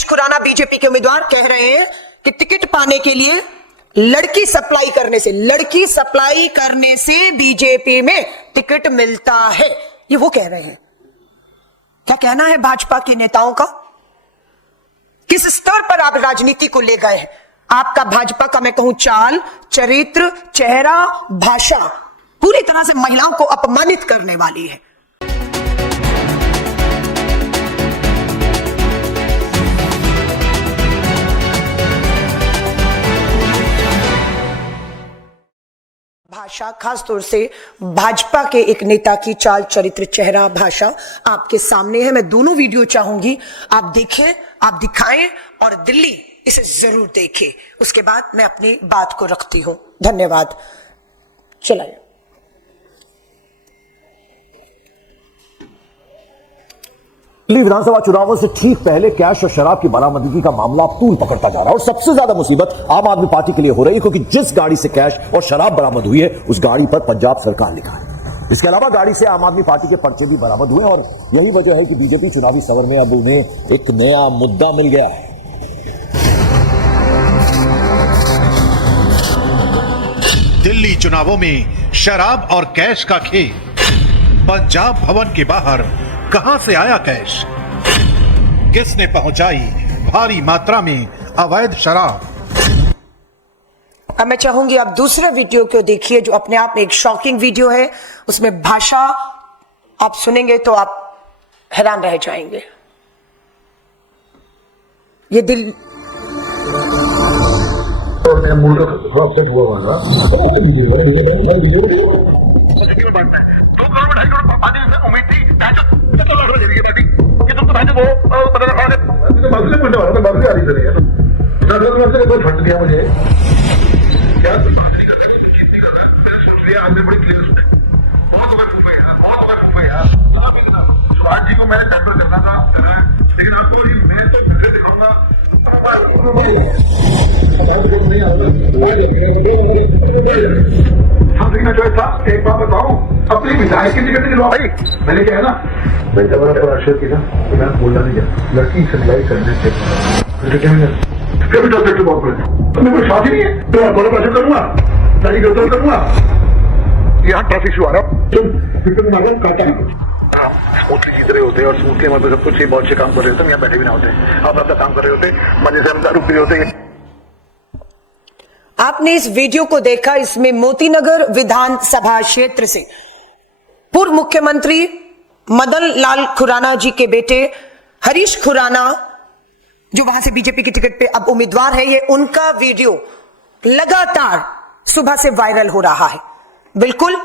Harish Khurana BJP के उम्मीदवार कह रहे हैं कि टिकट पाने के लिए लड़की सप्लाई करने से बीजेपी में टिकट मिलता है। ये वो कह रहे हैं। क्या कहना है भाजपा के नेताओं का? किस स्तर पर आप राजनीति को ले गए हैं? आपका भाजपा का मैं कहूं चाल, चरित्र, चेहरा, भाषा पूरी तरह से महिलाओं को अपमानित करने वाली है। भाषा, खासतौर से भाजपा के एक नेता की चाल, चरित्र, चेहरा, भाषा आपके सामने है। मैं दोनों वीडियो चाहूंगी आप देखें, आप दिखाएं और दिल्ली इसे जरूर देखे। उसके बाद मैं अपनी बात को रखती हूं। धन्यवाद। चलाइए। दिल्ली विधानसभा चुनावों से ठीक पहले कैश और शराब की बरामदगी का मामला तूल पकड़ता जा रहा है और सबसे ज्यादा मुसीबत आम आदमी पार्टी के लिए हो रही है, क्योंकि जिस गाड़ी से कैश और शराब बरामद हुई है उस गाड़ी पर पंजाब सरकार लिखा है। इसके अलावा गाड़ी से आम आदमी पार्टी के पर्चे भी बरामद हुए और यही वजह है कि बीजेपी चुनावी सवर में अब उन्हें एक नया मुद्दा मिल गया है। दिल्ली चुनावों में शराब और कैश का खेल। पंजाब भवन के बाहर कहां से आया कैश? किसने पहुंचाई भारी मात्रा में अवैध शराब? अब मैं चाहूंगी आप दूसरे वीडियो को देखिए, जो अपने आप में एक शॉकिंग वीडियो है। उसमें भाषा आप सुनेंगे तो आप हैरान रह जाएंगे। ये दिल उम्मीद थी कि तुम तो वो फंड दिया मुझे क्या आपने बड़ी क्लियर सुने। आज जी को मैंने टेंडर करना था, लेकिन आपको मैं तो फिर से दिखाऊंगा। था एक बात बताऊं, अपनी विधायक की टिकट दिलवा भाई। मैंने क्या है ना, मैं जब आश्चर्य की ना मैं बोलना नहीं गया। लड़की सिलाई करने से कैपिटल सेक्टर बहुत बड़े तो मेरे को शादी नहीं है तो मैं बड़ा प्रेशर करूंगा, नहीं करूंगा। यहाँ ट्रैफिक इशू आ रहा तुम काटा स्मूथली जीत रहे होते और स्मूथली हमारे सब कुछ बहुत अच्छे काम कर रहे होते, हम यहाँ बैठे भी ना होते, आप अपना काम कर रहे होते, मजे से हम दारू पी रहे होते। आपने इस वीडियो को देखा। इसमें मोतीनगर विधानसभा क्षेत्र से पूर्व मुख्यमंत्री मदन लाल खुराना जी के बेटे हरीश खुराना, जो वहां से बीजेपी की टिकट पे अब उम्मीदवार है, ये उनका वीडियो लगातार सुबह से वायरल हो रहा है। बिल्कुल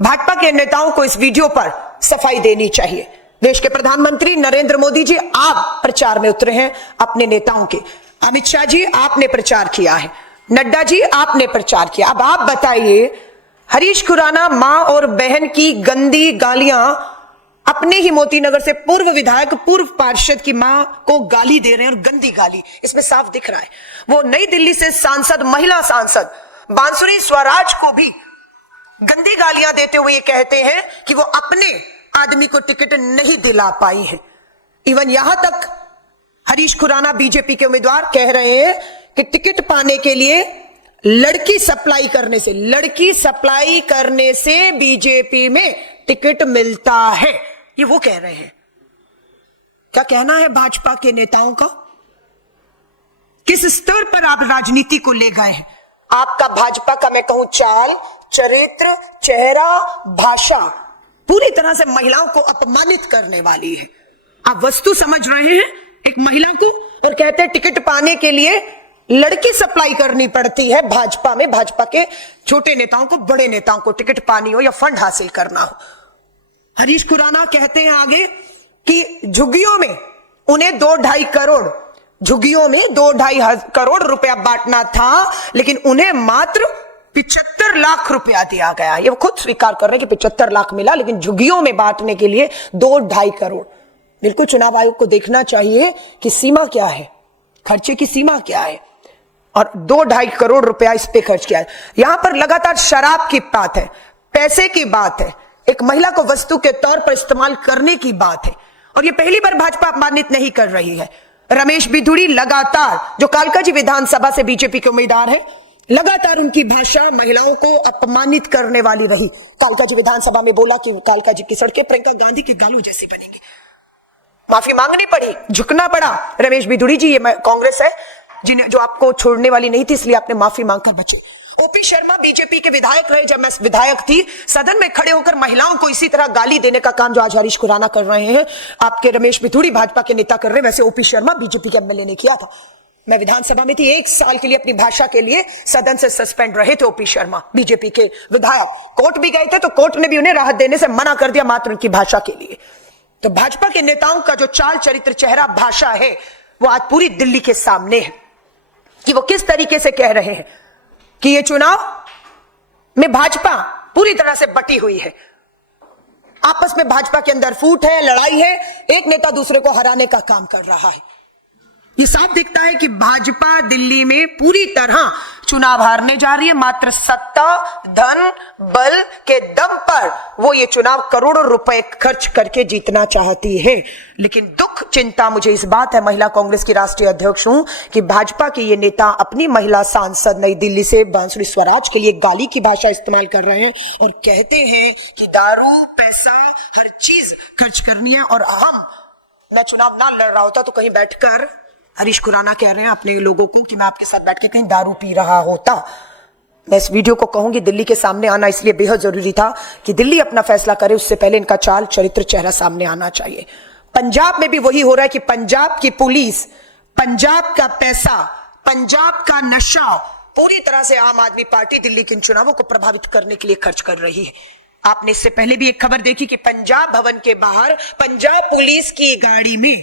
भाजपा के नेताओं को इस वीडियो पर सफाई देनी चाहिए। देश के प्रधानमंत्री नरेंद्र मोदी जी आप प्रचार में उतरे हैं अपने नेताओं के। अमित शाह जी आपने प्रचार किया है, नड्डा जी आपने प्रचार किया। अब आप बताइए, हरीश खुराना मां और बहन की गंदी गालियां अपने ही मोतीनगर से पूर्व विधायक, पूर्व पार्षद की मां को गाली दे रहे हैं, और गंदी गाली इसमें साफ दिख रहा है। वो नई दिल्ली से सांसद, महिला सांसद बांसुरी स्वराज को भी गंदी गालियां देते हुए ये कहते हैं कि वो अपने आदमी को टिकट नहीं दिला पाई है। इवन यहां तक हरीश खुराना बीजेपी के उम्मीदवार कह रहे हैं कि टिकट पाने के लिए लड़की सप्लाई करने से बीजेपी में टिकट मिलता है। ये वो कह रहे हैं। क्या कहना है भाजपा के नेताओं का? किस स्तर पर आप राजनीति को ले गए हैं? आपका भाजपा का मैं कहूं चाल, चरित्र, चेहरा, भाषा पूरी तरह से महिलाओं को अपमानित करने वाली है। आप वस्तु समझ रहे हैं एक महिला को, और कहते हैं टिकट पाने के लिए लड़की सप्लाई करनी पड़ती है भाजपा में। भाजपा के छोटे नेताओं को, बड़े नेताओं को टिकट पानी हो या फंड हासिल करना हो। हरीश खुराना कहते हैं आगे कि झुग्गियों में उन्हें 2-2.5 करोड़, झुग्गियों में 2-2.5 करोड़ रुपया बांटना था, लेकिन उन्हें मात्र 75 लाख रुपया दिया गया। ये वो खुद स्वीकार कर रहे हैं कि 75 लाख मिला, लेकिन झुग्गियों में बांटने के लिए 2-2.5 करोड़। बिल्कुल चुनाव आयोग को देखना चाहिए कि सीमा क्या है, खर्चे की सीमा क्या है, और 2-2.5 करोड़ रुपया इस पे खर्च किया है। यहां पर लगातार शराब की बात है, पैसे की बात है, एक महिला को वस्तु के तौर पर इस्तेमाल करने की बात है। और ये पहली बार भाजपा अपमानित नहीं कर रही है। रमेश बिधूड़ी लगातार, जो कालका जी विधानसभा से बीजेपी के उम्मीदवार हैं, लगातार उनकी भाषा महिलाओं को अपमानित करने वाली रही। कालका जी विधानसभा में बोला कि कालका जी की सड़कें प्रियंका गांधी के गालों जैसी बनेंगी। माफी मांगनी पड़ी, झुकना पड़ा। रमेश बिधूड़ी जी, ये कांग्रेस है जिन्हें, जो आपको छोड़ने वाली नहीं थी, इसलिए आपने माफी मांगकर बचे। ओपी शर्मा बीजेपी के विधायक रहे, जब मैं विधायक थी, सदन में खड़े होकर महिलाओं को इसी तरह गाली देने का काम जो आज हरीश खुराना कर रहे हैं, आपके रमेश बिधूड़ी भाजपा के नेता कर रहे हैं, वैसे ओपी शर्मा बीजेपी के एमएलए ने किया था। मैं विधानसभा में थी, 1 साल के लिए अपनी भाषा के लिए सदन से सस्पेंड रहे थे ओपी शर्मा, बीजेपी के विधायक। कोर्ट भी गए थे तो कोर्ट ने भी उन्हें राहत देने से मना कर दिया, मात्र उनकी भाषा के लिए। तो भाजपा के नेताओं का जो चाल चरित्र चेहरा भाषा है, वो आज पूरी दिल्ली के सामने है कि वो किस तरीके से कह रहे हैं कि ये चुनाव में भाजपा पूरी तरह से बटी हुई है। आपस में भाजपा के अंदर फूट है, लड़ाई है, एक नेता दूसरे को हराने का काम कर रहा है। ये साफ दिखता है कि भाजपा दिल्ली में पूरी तरह चुनाव हारने जा रही है। मात्र सत्ता, धन, बल के दम पर वो ये चुनाव करोड़ों रुपए खर्च करके जीतना चाहती है। लेकिन दुख, चिंता मुझे इस बात है, महिला कांग्रेस की राष्ट्रीय अध्यक्ष हूं, कि भाजपा के ये नेता अपनी महिला सांसद नई दिल्ली से बांसुरी स्वराज के लिए गाली की भाषा इस्तेमाल कर रहे हैं और कहते हैं कि दारू, पैसा, हर चीज खर्च करनी है। और मैं चुनाव ना लड़ रहा होता तो कहीं बैठकर, हरीश खुराना कह रहे हैं अपने लोगों को, कि मैं आपके साथ बैठ के कहीं दारू पी रहा होता। मैं इस वीडियो को कहूंगी, दिल्ली के सामने आना इसलिए बेहद जरूरी था कि दिल्ली अपना फैसला करे, उससे पहले इनका चाल चरित्र चेहरा सामने आना चाहिए। पंजाब में भी वही हो रहा है कि पंजाब की पुलिस, पंजाब का पैसा, पंजाब का नशा पूरी तरह से आम आदमी पार्टी दिल्ली के इन चुनावों को प्रभावित करने के लिए खर्च कर रही है। आपने इससे पहले भी एक खबर देखी कि पंजाब भवन के बाहर पंजाब पुलिस की गाड़ी में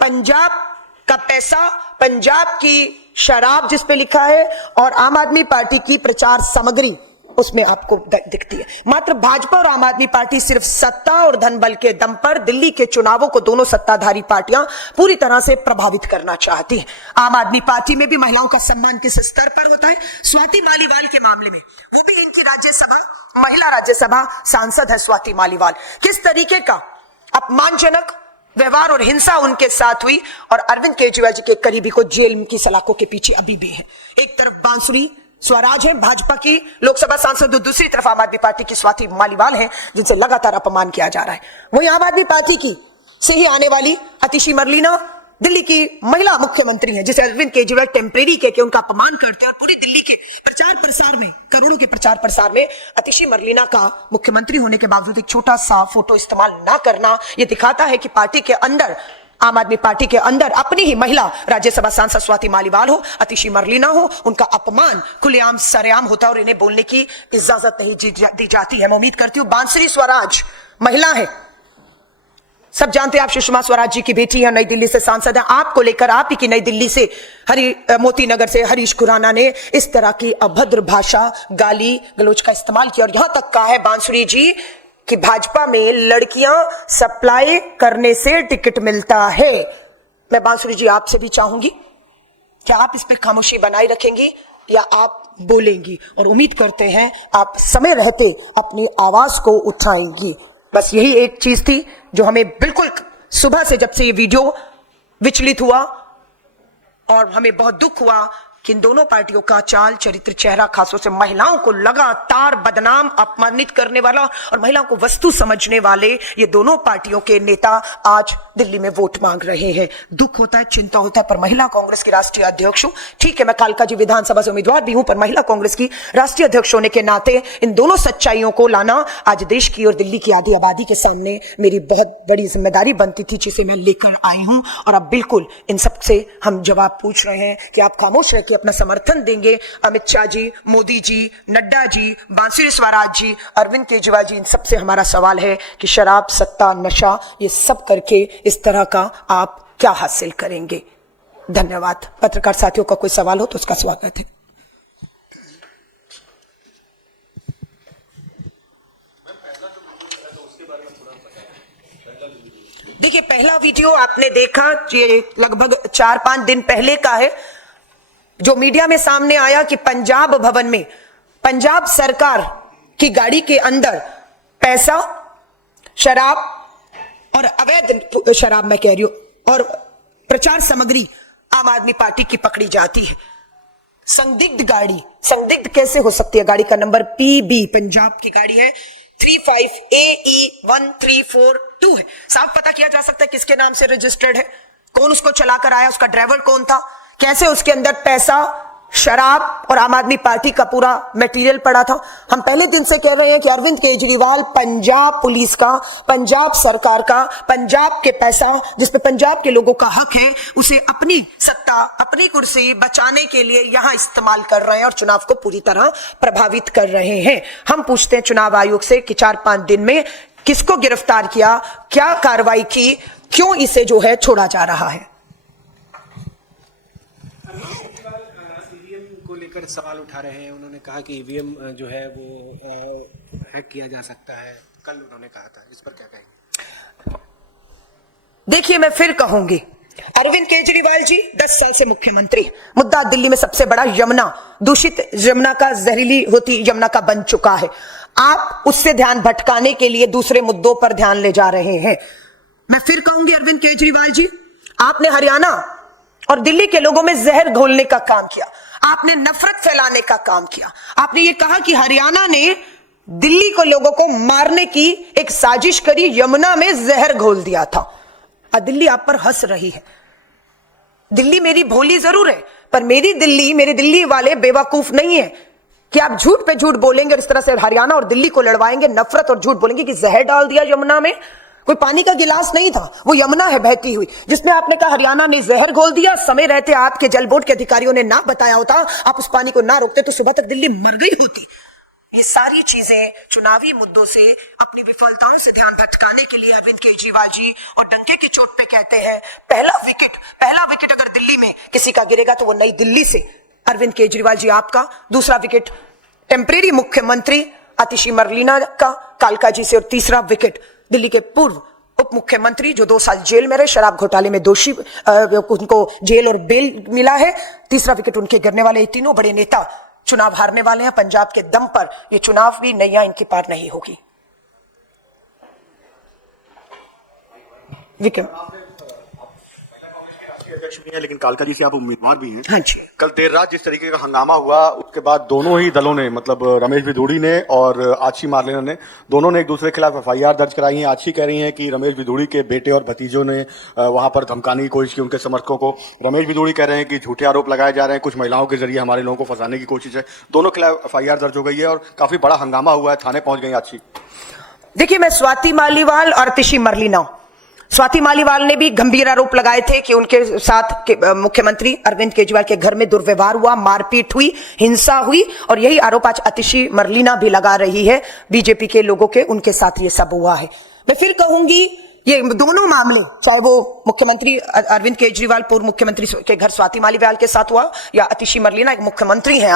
पंजाब का पैसा, पंजाब की शराब जिस पे लिखा है, और आम आदमी पार्टी की प्रचार सामग्री उसमें आपको दिखती है। मात्र भाजपा और आम आदमी पार्टी सिर्फ सत्ता और धन बल के दम पर दिल्ली के चुनावों को दोनों सत्ताधारी पार्टियां पूरी तरह से प्रभावित करना चाहती हैं। आम आदमी पार्टी में भी महिलाओं का सम्मान किस स्तर पर होता है? स्वाति मालीवाल के मामले में, वो भी इनकी राज्यसभा, महिला राज्यसभा सांसद है स्वाति मालीवाल, किस तरीके का अपमानजनक व्यवहार और हिंसा उनके साथ हुई, और अरविंद केजरीवाल जी के करीबी को जेल की सलाखों के पीछे अभी भी है। एक तरफ बांसुरी स्वराज है भाजपा की लोकसभा सांसद, और दूसरी तरफ आम आदमी पार्टी की स्वाति मालीवाल है, जिनसे लगातार अपमान किया जा रहा है। वहीं आम आदमी पार्टी की से ही आने वाली अतिशी मरलीना दिल्ली की महिला मुख्यमंत्री है, जिसे अरविंद केजरीवाल टेम्परेरी के उनका अपमान करते हैं, और पूरी दिल्ली के प्रचार प्रसार में, करोड़ों के प्रचार प्रसार में अतिशी मरलीना का मुख्यमंत्री होने के बावजूद एक छोटा सा फोटो इस्तेमाल ना करना, यह दिखाता है कि पार्टी के अंदर, आम आदमी पार्टी के अंदर अपनी ही महिला राज्यसभा सांसद स्वाति मालीवाल हो, अतिशी मरलीना हो, उनका अपमान खुलेआम सरेआम होता है और इन्हें बोलने की इजाजत नहीं दी जाती है। मैं उम्मीद करती हूं बांसुरी स्वराज महिला है, सब जानते हैं आप, सुषमा स्वराज जी की बेटी है, नई दिल्ली से सांसद है। आपको लेकर, आप ही की नई दिल्ली से, मोती नगर से हरीश खुराना ने इस तरह की अभद्र भाषा, गाली गलौज का इस्तेमाल किया, और यहां तक कहा है बांसुरी जी कि भाजपा में लड़कियां सप्लाई करने से टिकट मिलता है। मैं बांसुरी जी आपसे भी चाहूंगी, क्या आप इस पर खामोशी बनाए रखेंगी या आप बोलेंगी? और उम्मीद करते हैं आप समय रहते अपनी आवाज को उठाएंगी। बस यही एक चीज थी जो हमें बिल्कुल सुबह से, जब से ये वीडियो विचलित हुआ, और हमें बहुत दुख हुआ कि इन दोनों पार्टियों का चाल चरित्र चेहरा, खासतौर से महिलाओं को लगातार बदनाम, अपमानित करने वाला और महिलाओं को वस्तु समझने वाले ये दोनों पार्टियों के नेता आज दिल्ली में वोट मांग रहे हैं। दुख होता है, चिंता होता है, पर महिला कांग्रेस की राष्ट्रीय अध्यक्ष हूं। ठीक है, मैं कालका जी विधानसभा से उम्मीदवार भी हूं, पर महिला कांग्रेस की राष्ट्रीय अध्यक्ष होने के नाते इन दोनों सच्चाइयों को लाना आज देश की और दिल्ली की आधी आबादी के सामने मेरी बहुत बड़ी जिम्मेदारी बनती थी, जिसे मैं लेकर आई हूं। और अब बिल्कुल इन सब से हम जवाब पूछ रहे हैं कि आप खामोश रह के अपना समर्थन देंगे अमित शाह जी, मोदी जी, नड्डा जी, बांसुरी स्वराज जी, अरविंद केजरीवाल जी। इन सबसे हमारा सवाल है कि शराब, सत्ता, नशा, ये सब करके इस तरह का आप क्या हासिल करेंगे? धन्यवाद। पत्रकार साथियों का कोई सवाल हो तो उसका स्वागत है। देखिए, पहला वीडियो आपने देखा, ये लगभग 4-5 दिन पहले का है, जो मीडिया में सामने आया कि पंजाब भवन में पंजाब सरकार की गाड़ी के अंदर पैसा, शराब, और अवैध शराब मैं कह रही हूं, और प्रचार सामग्री आम आदमी पार्टी की पकड़ी जाती है। संदिग्ध गाड़ी, संदिग्ध कैसे हो सकती है? गाड़ी का नंबर PB पंजाब की गाड़ी है, 35AE1342 है। साफ पता किया जा सकता है किसके नाम से रजिस्टर्ड है, कौन उसको चलाकर आया, उसका ड्राइवर कौन था, कैसे उसके अंदर पैसा, शराब और आम आदमी पार्टी का पूरा मटेरियल पड़ा था। हम पहले दिन से कह रहे हैं कि अरविंद केजरीवाल पंजाब पुलिस का, पंजाब सरकार का, पंजाब के पैसा जिस पे पंजाब के लोगों का हक है, उसे अपनी सत्ता, अपनी कुर्सी बचाने के लिए यहां इस्तेमाल कर रहे हैं और चुनाव को पूरी तरह प्रभावित कर रहे हैं। हम पूछते हैं चुनाव आयोग से कि 4-5 दिन में किसको गिरफ्तार किया, क्या कार्रवाई की, क्यों इसे जो है छोड़ा जा रहा है? लेकर सवाल उठा रहे हैं। उन्होंने कहा कि ईवीएम जो है वो हैक किया जा सकता है, कल उन्होंने कहा था, इस पर क्या कहेंगे? देखिए, मैं फिर कहूंगी, अरविंद केजरीवाल जी 10 साल से मुख्यमंत्री, मुद्दा दिल्ली में सबसे बड़ा यमुना, दूषित यमुना का, जहरीली होती यमुना का बन चुका है। आप उससे ध्यान भटकाने के लिए दूसरे मुद्दों पर ध्यान ले जा रहे हैं। मैं फिर कहूंगी, अरविंद केजरीवाल जी, आपने हरियाणा और दिल्ली के लोगों में जहर घोलने का काम किया, आपने नफरत फैलाने का काम किया। आपने ये कहा कि हरियाणा ने दिल्ली को, लोगों को मारने की एक साजिश करी, यमुना में जहर घोल दिया था। दिल्ली आप पर हंस रही है। दिल्ली मेरी भोली जरूर है, पर मेरी दिल्ली, मेरे दिल्ली वाले बेवकूफ नहीं है कि आप झूठ पे झूठ बोलेंगे और इस तरह से हरियाणा और दिल्ली को लड़वाएंगे, नफरत और झूठ बोलेंगे कि जहर डाल दिया यमुना में। कोई पानी का गिलास नहीं था, वो यमुना है बहती हुई, जिसमें आपने कहा हरियाणा ने जहर घोल दिया। समय रहते आपके जल बोर्ड के अधिकारियों ने ना बताया होता, आप उस पानी को ना रोकते तो सुबह तक दिल्ली मर गई होती। ये सारी चीजें चुनावी मुद्दों से, अपनी विफलताओं से ध्यान भटकाने के लिए अरविंद केजरीवाल जी और डंके की चोट पे कहते हैं पहला विकेट अगर दिल्ली में किसी का गिरेगा तो वो नई दिल्ली से अरविंद केजरीवाल जी आपका, दूसरा विकेट टेम्परेरी मुख्यमंत्री आतिशी मरलीना का कालका जी से, और तीसरा विकेट दिल्ली के पूर्व उप मुख्यमंत्री जो 2 साल जेल में रहे, शराब घोटाले में दोषी, उनको जेल और बेल मिला है, तीसरा विकेट उनके गिरने वाले। ये तीनों बड़े नेता चुनाव हारने वाले हैं पंजाब के दम पर। ये चुनाव भी नैया इनकी पार नहीं होगी। विक्रम अध्यक्ष भी हैं, लेकिन कालका जी से आप उम्मीदवार भी हैं। हाँ जी। कल देर रात जिस तरीके का हंगामा हुआ, उसके बाद दोनों ही दलों ने, मतलब रमेश बिधूड़ी ने और आतिशी मारलेना ने, दोनों ने एक दूसरे के खिलाफ FIR दर्ज कराई है। आतिशी कह रही हैं कि रमेश बिधूड़ी के बेटे और भतीजों ने वहां पर धमकाने की कोशिश की उनके समर्थकों को। रमेश बिधूड़ी कह रहे हैं कि झूठे आरोप लगाए जा रहे हैं, कुछ महिलाओं के जरिए हमारे लोगों को फंसाने की कोशिश है। दोनों के खिलाफ FIR दर्ज हो गई है और काफी बड़ा हंगामा हुआ है, थाने पहुंच गई आतिशी। देखिए, मैं स्वाति मालीवाल और आतिशी मरलीना, स्वाति मालीवाल ने भी गंभीर आरोप लगाए थे कि उनके साथ मुख्यमंत्री अरविंद केजरीवाल के घर में दुर्व्यवहार हुआ, मारपीट हुई, हिंसा हुई, और यही आरोप आज आतिशी मरलीना भी लगा रही है बीजेपी के लोगों के, उनके साथ ये सब हुआ है। मैं फिर कहूंगी, ये दोनों मामले, चाहे वो मुख्यमंत्री अरविंद केजरीवाल पूर्व मुख्यमंत्री के घर स्वाति मालीवाल के साथ हुआ या आतिशी मरलीना, एक मुख्यमंत्री हैं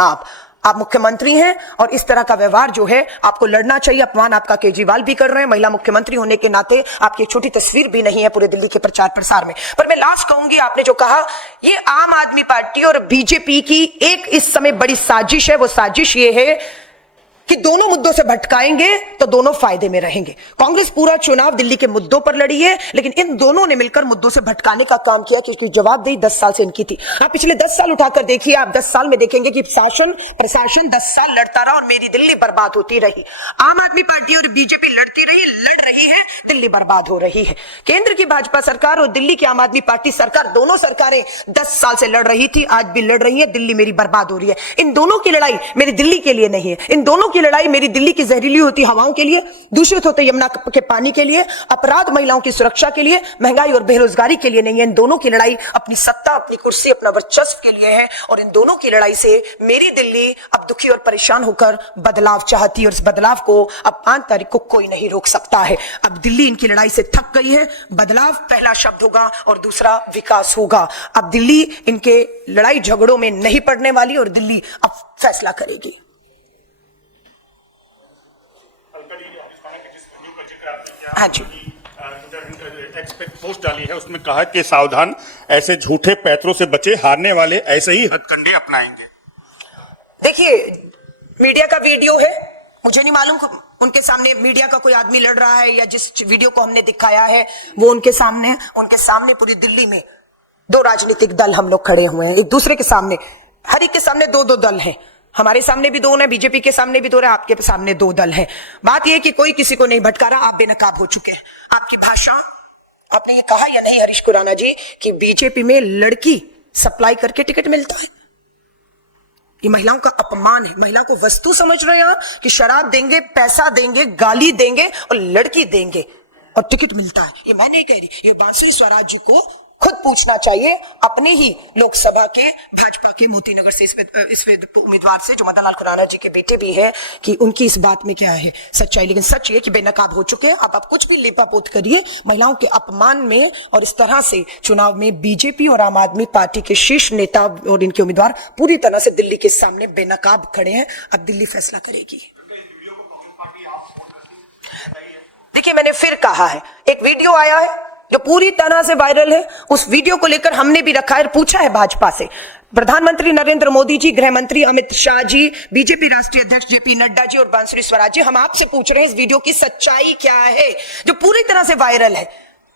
आप मुख्यमंत्री हैं और इस तरह का व्यवहार जो है आपको लड़ना चाहिए। अपमान आपका केजरीवाल भी कर रहे हैं, महिला मुख्यमंत्री होने के नाते आपकी एक छोटी तस्वीर भी नहीं है पूरे दिल्ली के प्रचार प्रसार में। पर मैं लास्ट कहूंगी, आपने जो कहा, ये आम आदमी पार्टी और बीजेपी की एक इस समय बड़ी साजिश है। वो साजिश ये है कि दोनों मुद्दों से भटकाएंगे तो दोनों फायदे में रहेंगे। कांग्रेस पूरा चुनाव दिल्ली के मुद्दों पर लड़ी है, लेकिन इन दोनों ने मिलकर मुद्दों से भटकाने का काम किया, क्योंकि जवाबदेही 10 साल से इनकी थी। आप पिछले 10 साल उठाकर देखिए, आप 10 साल में देखेंगे कि शासन प्रशासन 10 साल लड़ता रहा और मेरी दिल्ली बर्बाद होती रही। आम आदमी पार्टी और बीजेपी लड़ती रही, लड़ रही है, दिल्ली बर्बाद हो रही है। केंद्र की भाजपा सरकार और दिल्ली की आम आदमी पार्टी सरकार, दोनों सरकारें 10 साल से लड़ रही थी, आज भी लड़ रही है, दिल्ली मेरी बर्बाद हो रही है। इन दोनों की लड़ाई मेरी दिल्ली के लिए नहीं है, इन दोनों की लड़ाई मेरी दिल्ली की जहरीली होती हवाओं के लिए, दूषित होते यमुना के पानी के लिए, अपराध महिलाओं की सुरक्षा के लिए, महंगाई और बेरोजगारी के लिए नहीं है। इन दोनों की लड़ाई अपनी सत्ता, अपनी कुर्सी, अपना वर्चस्व के लिए है, और इन दोनों की लड़ाई से मेरी दिल्ली अब दुखी और परेशान होकर बदलाव चाहती है, और इस बदलाव को अब 5 तारीख को कोई नहीं रोक सकता है। अब दिल्ली इनकी लड़ाई से थक गई है। बदलाव पहला शब्द होगा और दूसरा विकास होगा। अब दिल्ली इनके लड़ाई झगड़ों में नहीं पड़ने वाली और दिल्ली अब फैसला करेगी। हाँ जी, पोस्ट डाली है, उसमें कहा कि सावधान, ऐसे झूठे पैतरों से बचे, हारने वाले ऐसे ही हथकंडे अपनाएंगे। देखिए, मीडिया का वीडियो है, मुझे नहीं मालूम उनके सामने मीडिया का कोई आदमी लड़ रहा है या जिस वीडियो को हमने दिखाया है वो उनके सामने पूरी दिल्ली में दो राजनीतिक दल हम लोग खड़े हुए हैं एक दूसरे के सामने, हर एक के सामने दो दो दल हैं, हमारे सामने भी दो हैं, बीजेपी के सामने भी दो है, आपके सामने दो दल हैं। बात यह कि कोई किसी को नहीं भटका रहा, आप बेनकाब हो चुके हैं। आपकी भाषा, आपने ये कहा या नहीं हरीश खुराना जी कि बीजेपी में लड़की सप्लाई करके टिकट मिलता है? ये महिलाओं का अपमान है। महिला को वस्तु समझ रहे हैं आप कि शराब देंगे, पैसा देंगे, गाली देंगे और लड़की देंगे और टिकट मिलता है। ये मैं नहीं कह रही, ये बांसुरी स्वराज जी को खुद पूछना चाहिए अपने ही लोकसभा के भाजपा के मोतीनगर से इस उम्मीदवार से जो मदन लाल खुराना जी के बेटे भी हैं कि उनकी इस बात में क्या है सच्चाई। लेकिन सच ये कि बेनकाब हो चुके हैं। अब आप कुछ भी लेपापोत करिए, महिलाओं के अपमान में और इस तरह से चुनाव में बीजेपी और आम आदमी पार्टी के शीर्ष नेता और इनके उम्मीदवार पूरी तरह से दिल्ली के सामने बेनकाब खड़े हैं। अब दिल्ली फैसला करेगी। देखिए, मैंने फिर कहा है, एक वीडियो आया है जो पूरी तरह से वायरल है, उस वीडियो को लेकर हमने भी रखा है, पूछा है भाजपा से। प्रधानमंत्री नरेंद्र मोदी जी, गृह मंत्री अमित शाह जी, बीजेपी राष्ट्रीय अध्यक्ष जेपी नड्डा जी और बांसुरी स्वराज जी, हम आपसे पूछ रहे हैं इस वीडियो की सच्चाई क्या है जो पूरी तरह से वायरल है,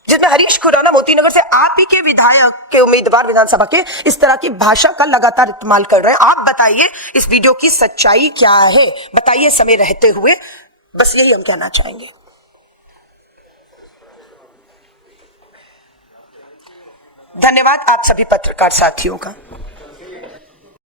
जिसमें हरीश खुराना मोतीनगर से आप ही के विधायक के उम्मीदवार विधानसभा के इस तरह की भाषा का लगातार इस्तेमाल कर रहे हैं। आप बताइए इस वीडियो की सच्चाई क्या है, बताइए समय रहते हुए। बस यही हम कहना चाहेंगे। धन्यवाद आप सभी पत्रकार साथियों का।